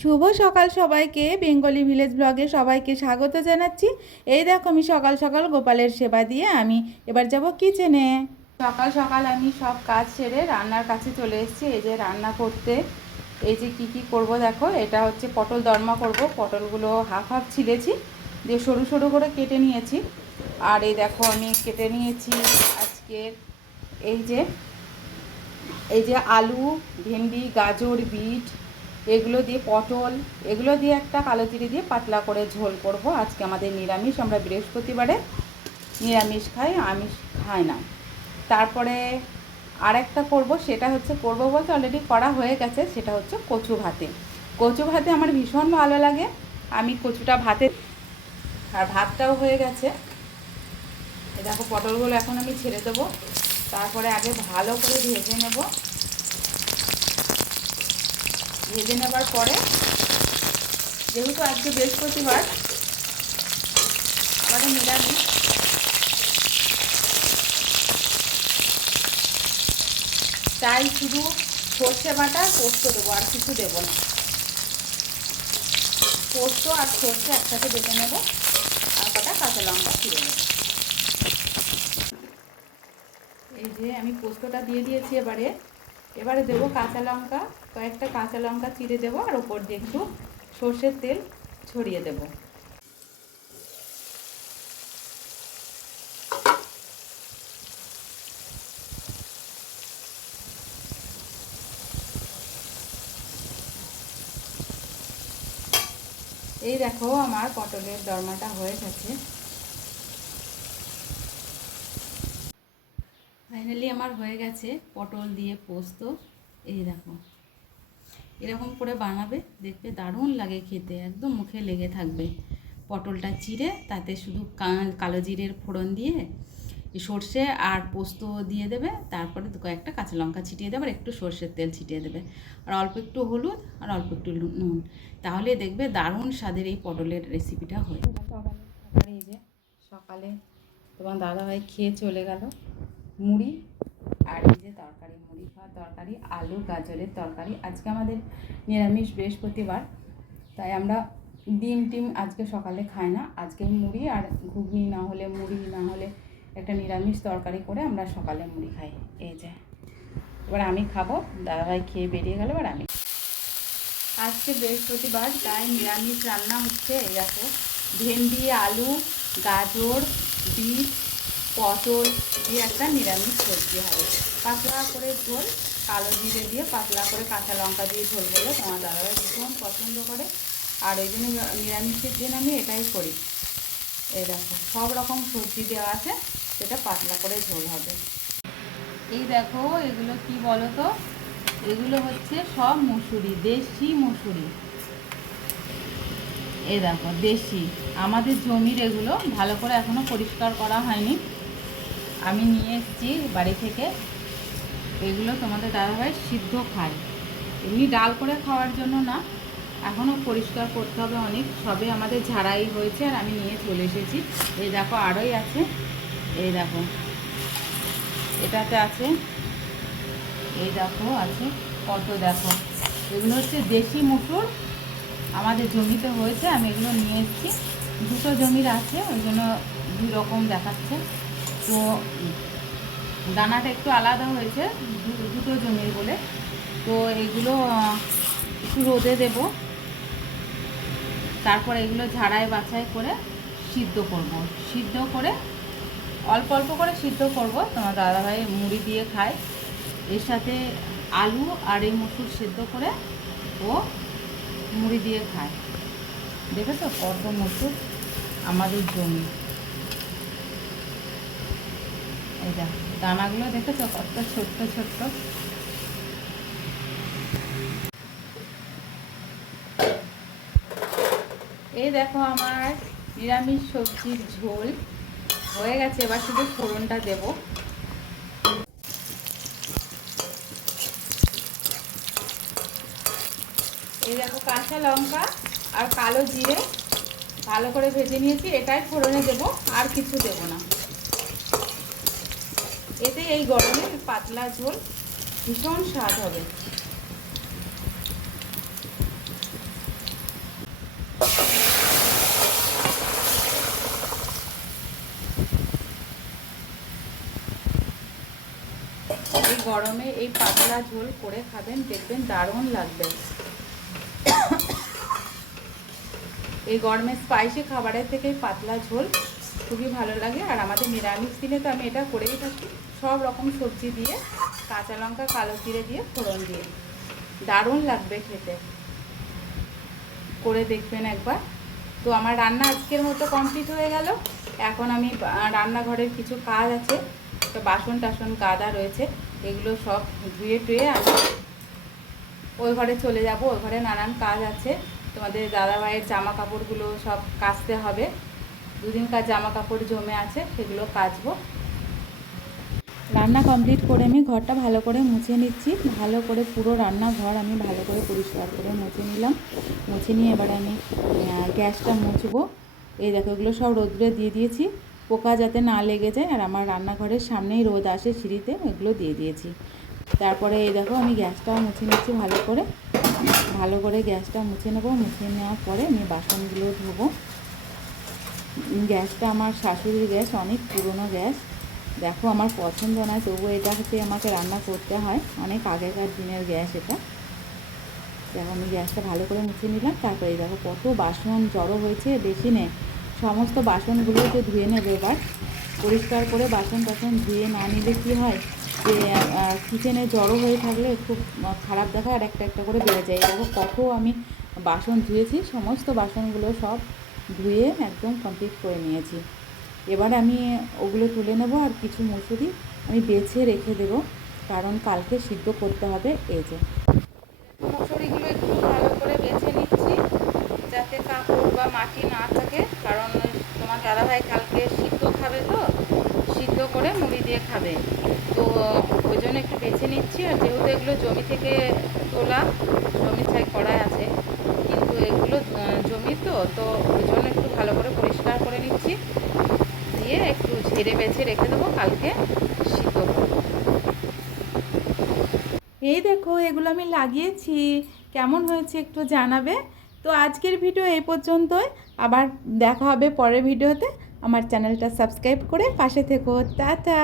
শুভ সকাল সবাইকে। Bengali village ব্লগে সবাইকে স্বাগত জানাচ্ছি। এই দেখো আমি সকাল সকাল গোপালের সেবা দিয়ে আমি এবার যাব কিচেনে। সকাল সকাল আমি সব কাজ সেরে রান্নার কাছে চলে এসেছি। এই যে রান্না করতে এই যে কি করব দেখো, এটা হচ্ছে পটল দরমা করব। পটলগুলো হাফ হাফ ছিলেছি, দিয়ে সরু সরু করে কেটে নিয়েছি। আর এই দেখো আমি কেটে নিয়েছি আজকের এই যে আলু, ভেন্ডি, গাজর, বিট, এগুলো দিয়ে পটল, এগুলো দিয়ে একটা কালো জিরে দিয়ে পাতলা করে ঝোল করব। আজকে আমাদের নিরামিষ, আমরা বৃহস্পতিবারে নিরামিষ খাই, আমিষ খাই না। তারপরে আরেকটা করব, সেটা হচ্ছে করব বলতে অলরেডি করা হয়ে গেছে, সেটা হচ্ছে কচু ভাতে। কচু ভাতে আমার ভীষণ ভালো লাগে, আমি কচুটা ভাতে, আর ভাতটাও হয়ে গেছে। এই দেখো পটলগুলো এখন আমি ছেড়ে দেবো, তারপরে আগে ভালো করে ভেজে নেব। ভেজে নেবার পরে, যেহেতু আজকে বৃহস্পতিবার আমাদের নিরামিষ, তাই শুধু সর্ষে বাটা পোস্ত দেবো, আর কিছু দেবো না। পোস্ত আর সর্ষে একসাথে বেটে নেবো, আর কটা কাঁচা লঙ্কা চিড়ে নেবো। এই যে আমি পোস্তটা দিয়ে দিয়েছি, এবারে দেবো কাঁচা লঙ্কা, কয়েকটা কাঁচা লঙ্কা চিড়ে দেবো, আর ওপর দিয়ে একটু সর্ষের তেল ছড়িয়ে দেবো। এই দেখো আমার পটলের দরমাটা হয়ে গেছে। ফাইনালি আমার হয়ে গেছে পটল দিয়ে পোস্ত। এই দেখো এরকম করে বানাবে, দেখবে দারুণ লাগে খেতে, একদম মুখে লেগে থাকবে। পটলটা চিড়ে তাতে শুধু কালো জিরের ফোড়ন দিয়ে সর্ষে আর পোস্ত দিয়ে দেবে, তারপরে কয়েকটা কাঁচা লঙ্কা ছিটিয়ে দেবে, আর একটু সর্ষের তেল ছিটিয়ে দেবে, আর অল্প একটু হলুদ আর অল্প একটু নুন। তাহলে দেখবে দারুণ স্বাদের এই পটলের রেসিপিটা হয়। এই যে সকালে তোমার দাদাভাই খেয়ে চলে গেল মুড়ি, আর এই যে তরকারি, মুড়ি খাওয়ার তরকারি, আলু গাজরের তরকারি। আজকে আমাদের নিরামিষ বৃহস্পতিবার, তাই আমরা ডিম টিম আজকে সকালে খাই না। আজকে মুড়ি আর ঘুগনি, না হলে মুড়ি, না হলে একটা নিরামিষ তরকারি করে আমরা সকালে মুড়ি খাই। এই যে এবার আমি খাবো, দাদাভাই খেয়ে বেরিয়ে গেল, এবার আমি। আজকে বৃহস্পতিবার, তাই নিরামিষ রান্না হচ্ছে। এই দেখো ভেন্ডি, আলু, গাজর, বিট, পটল দিয়ে একটা নিরামিষ সবজি হবে। পাতলা করে ঝোল, কালো জিরে দিয়ে পাতলা করে কাঁচা লঙ্কা দিয়ে ঝোল করলে তোমার দাদাভাই ভীষণ পছন্দ করে, আর ওই জন্য নিরামিষের দিন আমি এটাই করি। এই দেখো সব রকম সবজি দেওয়া আছে, সেটা পাতলা করে ঝোল হবে। এই দেখো এগুলো কি বলো তো, এগুলো হচ্ছে সব মুসুরি, দেশি মুসুরি। এই দেখো দেশি, আমাদের জমির এগুলো, ভালো করে এখনো পরিষ্কার করা হয়নি, আমি নিয়ে এসেছি বাড়ি থেকে। এগুলো তোমাদের দাদাভাই সিদ্ধ খায়, এমনি ডাল করে খাওয়ার জন্য না, এখনও পরিষ্কার করতে হবে অনেক, সবে আমাদের ঝাড়াই হয়েছে আর আমি নিয়ে চলে এসেছি। এই দেখো আরোই আছে, এই দেখো এটাতে আছে, এই দেখো আছে কত, দেখো এগুলো হচ্ছে দেশি মুসুর, আমাদের জমিতে হয়েছে, আমি এগুলো নিয়ে এসেছি। দুটো জমির আছে, ওই জন্য দুই রকম দেখাচ্ছে, তো দানাটা একটু আলাদা হয়েছে দুটো জমির বলে। তো এগুলো একটু রোদে দেব, তারপর এগুলো ঝাড়াই বাছাই করে সিদ্ধ করব। সিদ্ধ করে অল্প অল্প করে সিদ্ধ করব, তোমার দাদাভাই মুড়ি দিয়ে খায়, এর সাথে আলু আর এই মসুর সিদ্ধ করে ও মুড়ি দিয়ে খায়। দেখেছো কত মসুর আমাদের জমি, এই দেখো দানাগুলো দেখেছো কত ছোট্ট ছোট্ট। এই দেখো আমার নিরামিষ সবজির ঝোল হয়ে গেছে, এবার শুধু ফোড়নটা দেব। এই দেখো কাঁচা লঙ্কা আর কালো জিরে ভালো করে ভেজে নিয়েছি, এটাই ফোড়নে দেব, আর কিছু দেব না। এতে এই গরমে পাতলা ঝোল ভীষণ স্বাদ হবে। গরমে এই পাতলা ঝোল করে খাবেন, দেখবেন দারুণ লাগবে। এই গরমে স্পাইসি খাবারের থেকে পাতলা ঝোল খুবই ভালো লাগে। আর আমাদের নিরামিষ দিনে তো আমি এটা করেই থাকি, সব রকম সবজি দিয়ে, কাঁচা লঙ্কা কালো জিরে দিয়ে ফোড়ন দিয়ে, দারুণ লাগবে খেতে। করে দেখবেন একবার। তো আমার রান্না আজকের মতো কমপ্লিট হয়ে গেল। এখন আমি রান্নাঘরের কিছু কাজ আছে, তো বাসন টাসন গাদা রয়েছে, এগুলো সব ধুয়ে টুয়ে আমি ওই ঘরে চলে যাব। ওই ঘরে নানান কাজ আছে, তোমাদের দাদাভাইয়ের জামা কাপড়গুলো সব কাচতে হবে, দুদিনকার জামা কাপড় জমে আছে, সেগুলো কাচবো। রান্না কমপ্লিট করে আমি ঘরটা ভালো করে মুছে নিচ্ছি। ভালো করে পুরো রান্নাঘর আমি ভালো করে পরিষ্কার করে মুছে নিলাম। মুছে নিয়ে এবার আমি গ্যাসটা মুছবো। এই দেখো, এগুলো সব রোদ্রে দিয়ে দিয়েছি, পোকা যাতে না লেগে যায়। আর আমার রান্নাঘরের সামনেই রোদ আসে সিঁড়িতে, এগুলো দিয়ে দিয়েছি। তারপরে এই দেখো, আমি গ্যাসটাও মুছে নিচ্ছি ভালো করে গ্যাসটা মুছে নেবো। মুছে নেওয়ার পরে আমি বাসনগুলো ধোবো। গ্যাসটা আমার শাশুড়ির গ্যাস, অনেক পুরনো গ্যাস। দেখো, আমার পছন্দ নয়, তবুও এটা হচ্ছে আমাকে রান্না করতে হয়, অনেক আগেকার দিনের গ্যাস এটা। দেখো, আমি গ্যাসটা ভালো করে মুছে নিলাম। তারপরে দেখো কত বাসন জড়ো হয়েছে বেসিনে, সমস্ত বাসনগুলো তো ধুয়ে নেবে এবার। পরিষ্কার করে বাসন টাসন ধুয়ে না নিলে কী হয়, যে কিচেনে জড়ো হয়ে থাকলে খুব খারাপ দেখায়, আর একটা একটা করে বেড়ে যায়। দেখো কত আমি বাসন ধুয়েছি, সমস্ত বাসনগুলো সব ধুয়ে একদম কমপ্লিট করে নিয়েছি। এবার আমি ওগুলো তুলে নেব। আর কিছু মুসুরি আমি বেছে রেখে দেবো, কারণ কালকে সিদ্ধ করতে হবে। এই যে মুসুরিগুলো একটু ভালো করে বেছে নিচ্ছি, যাতে কাপড় বা মাটি না থাকে, কারণ তোমার দাদাভাই কালকে সিদ্ধ খাবে, তো সিদ্ধ করে মুড়ি দিয়ে খাবে, তো ওই জন্য একটু বেছে নিচ্ছি। আর যেহেতু এগুলো জমি থেকে তোলা, জমি ছাই করা আছে, কিন্তু এগুলো জমি তো ওই জন্য একটু ভালো করে পরিষ্কার করে নিচ্ছি, দিয়ে একটু ঝেড়ে বেছে রেখে দেবো, কালকে সিদ্ধ করবো। এই দেখো, এগুলো আমি লাগিয়েছি, কেমন হয়েছে একটু জানাবে। তো আজকের ভিডিও এই পর্যন্তই, আবার দেখা হবে পরের ভিডিওতে। আমার চ্যানেলটা সাবস্ক্রাইব করে পাশে থেকো। টাটা।